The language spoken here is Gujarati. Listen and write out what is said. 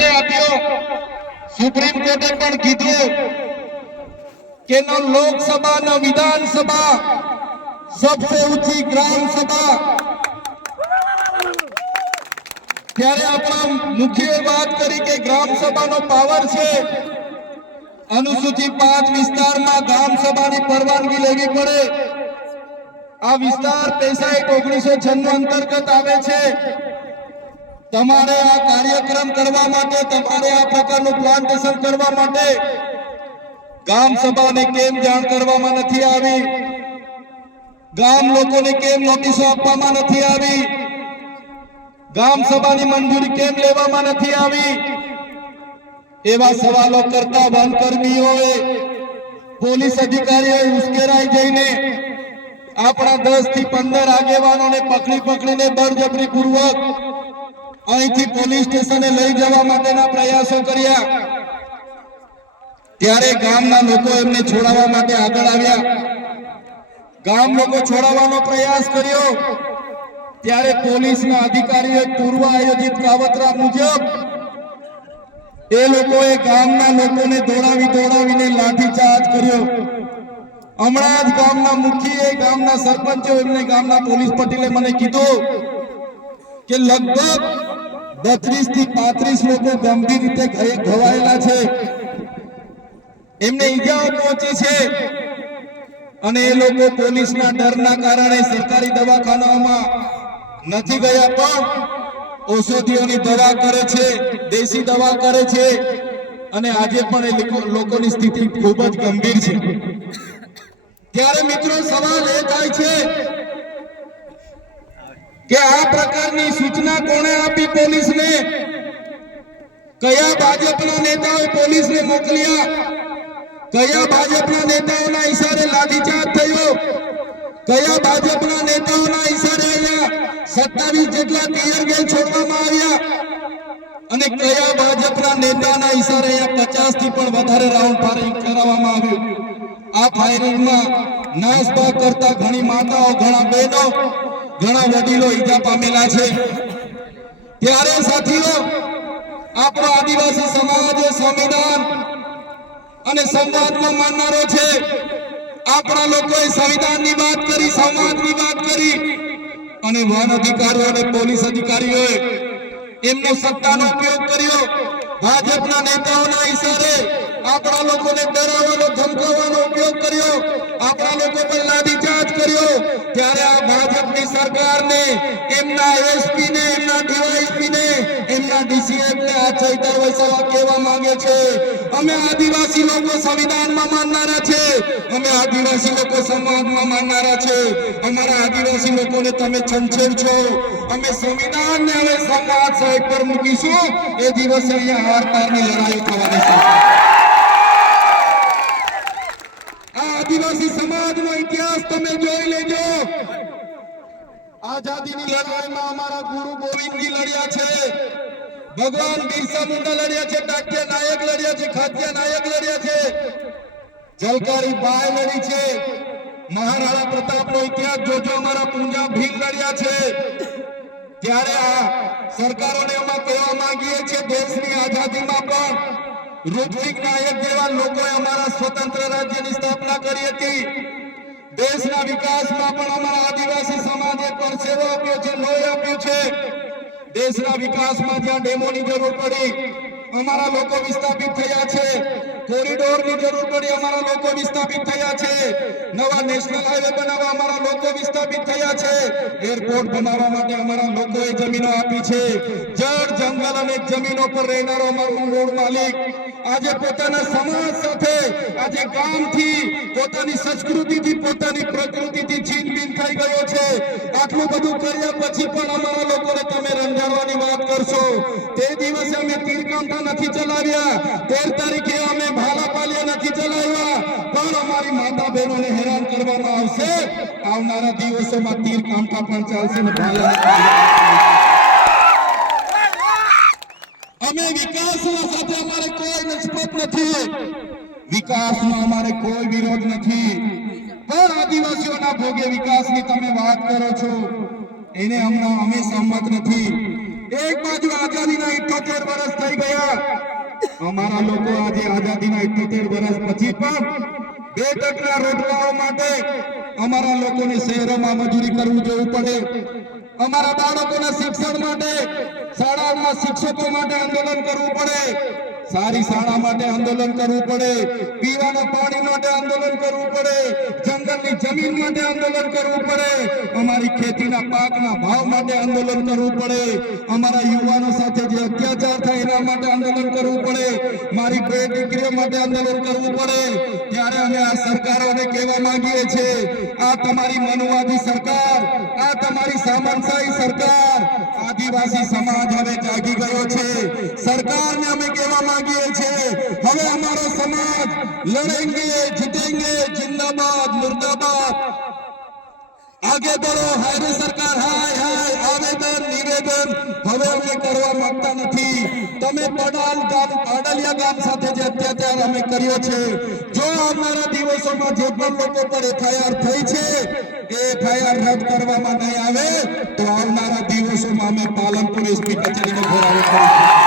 કોને આપ્યો? સુપ્રીમ કોર્ટે પણ કીધું કે ન લોકસભા ન વિધાનસભા, सबसे ऊंची ग्राम सभा। ત્યારે આપણા મુખ્ય વાત કરી કે ગ્રામ સભાનો પાવર છે। અનુસૂચિત 5 વિસ્તારમાં ગ્રામ સભાની પરવાનગી લેવી પડે। આ વિસ્તાર 1996 અંતર્ગત આવે છે। તમારે આ કાર્યક્રમ કરવા માટે, તમારે આ પ્રકારનું પ્લાન્ટેશન કરવા માટે ગ્રામ સભાને કેમ જાણ કરવામાં નથી આવી? ગામ લોકોને કેમ નોટિસો આપવામાં નથી આવી? ગામ સભાની મંજૂરી કેમ લેવામાં નથી આવી? એવા સવાલો કરતા વનકર્મીઓએ, પોલીસ અધિકારીઓએ ઉશ્કેરાઈ જઈને આપણા 10 થી 15 આગેવાનોને પકડીને બળજબરી પૂર્વક અહીંથી પોલીસ સ્ટેશને લઈ જવા માટેના પ્રયાસો કર્યા। ત્યારે ગામના લોકો એમને છોડાવવા માટે આગળ આવ્યા। ગામ લોકો છોડાવવાનો પ્રયાસ કર્યો ત્યારે પોલીસના અધિકારીઓએ પૂર્વ આયોજિત કાવતરા મુજબ એ લોકોએ ગામના લોકોને દોડાવીને લાઠીચાર્જ કર્યો। હમણાં જ ગામના મુખીએ, ગામના સરપંચો, એમને ગામના પોલીસ પટેલે મને કીધું કે લગભગ 32 થી 35 લોકો ગંભીર રીતે ઘવાયેલા છે, એમને ઈજાઓ પહોંચી છે અને એ લોકો પોલીસના ડરના કારણે સરકારી દવાખાનાઓમાં નથી ગયા, પણ ઔષધિઓની દવા કરે છે, દેશી દવા કરે છે અને આજે પણ એ લોકોની સ્થિતિ ખૂબ જ ગંભીર છે। ત્યારે મિત્રો સવાલ એ થાય છે કે આ પ્રકારની સૂચના કોણે આપી પોલીસને? કયા ભાજપના નેતાઓએ પોલીસને મોકલ્યા? કયા ભાજપના નેતાઓના ઈશારે લાઠીચાર્જ થયો? કયા ભાજપના નેતાઓના ઈશારે અહીંયા 27 જેટલા ટીયર ગેસ છોડવામાં આવ્યા? અને કયા ભાજપના નેતાના ઈશારે અહીંયા 50 થી પણ વધારે રાઉન્ડ ફાયરિંગ કરાવવામાં આવ્યું? આ ફાયરિંગમાં નાસભાગ કરતા ઘણી માતાઓ, ઘણા બહેનો, ઘણા વડીલો ઈજા પામેલા છે। ત્યારે સાથીઓ, આપણો આદિવાસી સમાજ એ સંવિધાન અને સંવાદમાં માનનારો છે। આપણા લોકોએ સંવિધાનની વાત કરી, સમાજની વાત કરી અને વન અધિકારીઓ અને પોલીસ અધિકારીઓએ એમનો સત્તાનો ઉપયોગ કર્યો। ભાજપના નેતાઓના ઈશારે આપણા લોકોને ડરાવવાનો, ધમકાવવાનો ઉપયોગ કર્યો, આપણા લોકો પર લાઠીચાર્જ કર્યો। ત્યારે આ ભાજપની સરકારને, એમના એસપી ને, એમના ડીવાયએસપી ને, એમના ડીસીએમ ને આ ચૈતર વૈસાવા કહેવા માંગે છે, અમે આદિવાસી લોકો સંવિધાનમાં માનનારા છે, અમે આદિવાસી લોકો સમાજમાં માનનારા છે, અમારા આદિવાસી લોકોને તમે છંછેડ છો, અમે સંવિધાનને હવે સમાજ સાઈડ પર મૂકીશું, એ દિવસે અહીંયા હાર-પારની લડાઈ થવાની છે। આ આદિવાસી સમાજનો ઇતિહાસ તમે જોઈ લેજો। આઝાદીની લડાઈમાં અમારા ગુરુ ગોવિંદજી લડ્યા છે, ભગવાન બિરસા મુંડા લડ્યા છે, ટાટિયા નાયક લડ્યા છે, ખાટિયા નાયક લડ્યા છે, ઝલકારી બાઈ લડી છે, મહારાણા પ્રતાપનો ઇતિહાસ જોજો, અમારા પૂંજા ભીલ લડ્યા છે। ત્યારે આ સરકારોને અમે કહેવા માંગીએ છીએ, દેશની આઝાદીમાં પણ રૂપસિંહ નાયક જેવા લોકોએ અમારા સ્વતંત્ર રાજ્યની સ્થાપના કરી હતી। દેશના વિકાસમાં પણ અમારા આદિવાસી સમાજે પરસેવો આપ્યો છે, લોહી આપ્યું છે। દેશના વિકાસમાં જ્યાં ડેમોની જરૂર પડી, અમારા લોકો વિસ્થાપિત થયા છે, કોરિડોરની જરૂર પડી, અમારા લોકો વિસ્થાપિત થયા છે, નવા નેશનલ હાઈવે બનાવવા અમારા લોકો વિસ્થાપિત થયા છે, એરપોર્ટ બનાવવા માટે અમારા લોકોએ જમીનો આપી છે। જળ, જંગલ અને જમીનો પર રહેનારો અમારો મૂળ માલિક આજે પોતાના સમાજ સાથે, આજે ગામથી, પોતાની સંસ્કૃતિથી, પોતાની પ્રકૃતિથી છીનબીન થઈ ગયો છે। આટલું બધું કર્યા પછી પણ અમારા લોકોને તમે રંજાડવાની વાત કરશો? તે દિવસે અમે તીરકાંઠા નથી ચલાવ્યા, 13 તારીખે અમે ભાલાપાલિયા નથી ચલાવ્યા, પણ અમારી માતા બહેનોને હેરાન કરવામાં આવશે। આવનારા દિવસોમાં તીરકાંઠા પણ ચાલશે ને ભાલા। અમે વિકાસના સાથે અમારે કોઈ નિસ્બત નથી, વિકાસનો અમારે કોઈ વિરોધ નથી, પણ આદિવાસીઓના ભોગે વિકાસની તમે વાત કરો છો, એને હમણાં અમે સહમત નથી। એક બાજુ આઝાદીના 78 વર્ષ થઈ ગયા, અમારા લોકો આજે આઝાદીના 78 વર્ષ પછી પણ 2% રોટલાઓ માટે અમારા લોકોને શહેરોમાં મજૂરી કરવું જવું પડે, અમારા બાળકોના શિક્ષણ માટે શાળાઓમાં શિક્ષકો માટે આંદોલન કરવું પડે, સારી શાળા માટે આંદોલન કરવું પડે, પીવાના પાણી માટે આંદોલન કરવું પડે, જંગલની જમીન માટે આંદોલન કરવું પડે, અમારી ખેતીના પાકના ભાવ માટે આંદોલન કરવું પડે, અમારા યુવાનો સાથે જે અત્યાચાર થાય એના માટે આંદોલન કરવું પડે, મારી બે દીકરીઓ માટે આંદોલન કરવું પડે. ત્યારે અમે આ સરકારોને કહેવા માંગીએ છીએ, આ તમારી મનુવાદી સરકાર, આ તમારી સામંતશાહી સરકાર, આદિવાસી સમાજ હવે જાગી ગયો છે. સરકારને અમે કહેવા માંગીએ છીએ, હવે અમારો સમાજ લડેંગે જીતેંગે, जिंदाबाद मुर्दाबाद, आगे बढ़ो. हाय सरकार, हाय हाय, आवेदन निवेदन હવે અમે કરવા માંગતા નથી. તમે પાડલિયા ગામ સાથે જે અત્યાચાર અમે કર્યો છે, જો આવનારા દિવસોમાં જે પણ લોકો પર એફઆઈઆર થઈ છે એ એફઆઈઆર રદ કરવામાં નહીં આવે તો આવનારા દિવસોમાં અમે પાલનપુર એસપી કચેરીનો ઘેરાવો કરીશું.